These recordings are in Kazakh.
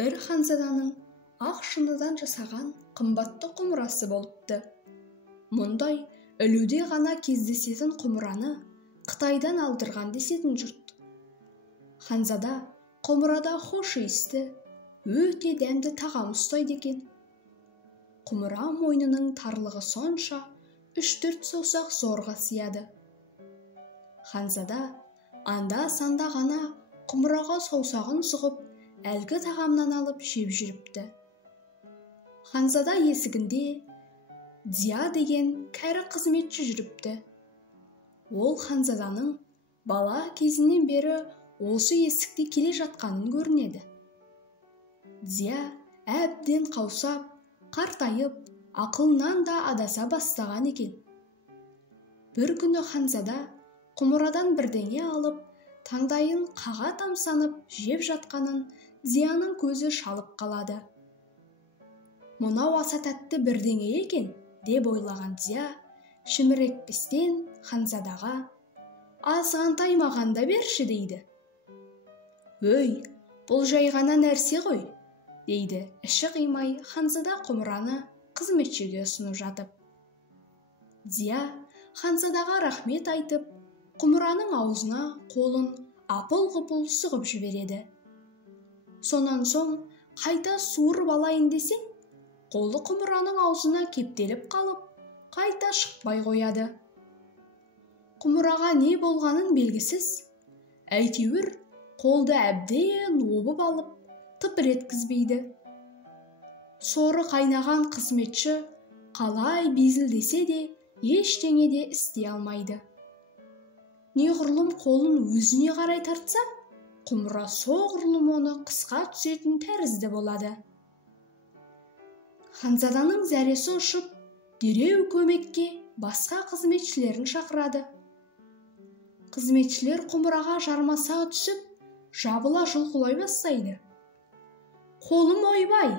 бір ханзаданың ақ шыныдан жасаған қымбатты құмырасы болыпты. Мұндай үлуде ғана кездесетін құмыраны Қытайдан алдырған десетін жұрт. Ханзада құмырада хош иісті, өте дәмді тағам ұстайды екен. Құмыра мойнының тарлығы сонша 3-4 саусақ зорға сияды. Ханзада анда-санда ғана құмыраға саусағын сұғып, әлгі тағамнан алып жеп жүріпті. Ханзада есігінде Дзия деген кәрі қызметші жүріпті. Ол ханзаданың бала кезінен бері осы есікте келе жатқанын көрінеді. Дзия әбден қаусап, қартайып, ақылынан да адаса бастаған екен. Бір күні ханзада құмырадан бірдеңе алып, таңдайын қаға тамсанып жеп жатқанын Дзияның көзі шалып қалады. Мынау аса тәтті бірдеңе екен, деп ойлаған Дзия, шімірекпестен ханзадаға азғантай маған да берші дейді. Өй, бұл жай ғана нәрсе ғой, дейді іші қимай ханзада құмыраны қызметшіге ұсынып жатып. Дзия ханзадаға рахмет айтып, құмыраның аузына қолын апыл-ғұпыл сұғып жібереді. Сонан соң қайта суырып алайын десең, қолы құмыраның аузына кептеліп қалып, қайта шықпай қояды. Құмыраға не болғанын белгісіз, әйтеуір қолды әбден обып алып, тыпыр еткізбейді. Соры қайнаған қызметші қалай безілдесе де, ештеңе де істей алмайды. Неғұрлым қолын өзіне қарай тартса, құмыра соғұрлым оны қысқа түсетін тәрізді болады. Ханзаданың зәресі ұшып, дереу көмекке басқа қызметшілерін шақырады. Қызметшілер құмыраға жармаса түсіп, жабыла жұлқылай бастайды. «Қолым ойбай,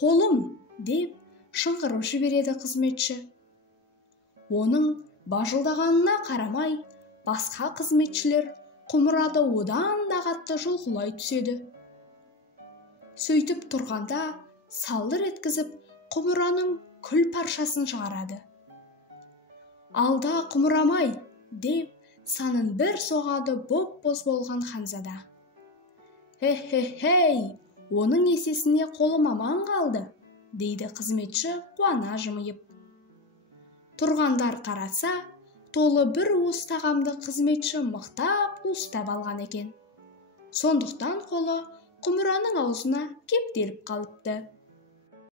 қолым!» деп шыңғырып жібереді қызметші. Оның бажылдағанына қарамай, басқа қызметшілер құмырады одан да қатты жұлқылай түседі. Сөйтіп тұрғанда салдыр еткізіп, құмыраның күл паршасын шығарады. «Алда құмырамай!» деп санын бір соғады боп-боз болған ханзада. «Хе-хе-хей, оның есесіне қолым аман қалды!» дейді қызметші қуана жымиып. Тұрғандар қараса, толы бір уыс тағамды қызметші мықтап уыстап алған екен. Сондықтан қолы құмыраның аузына кептеліп қалыпты.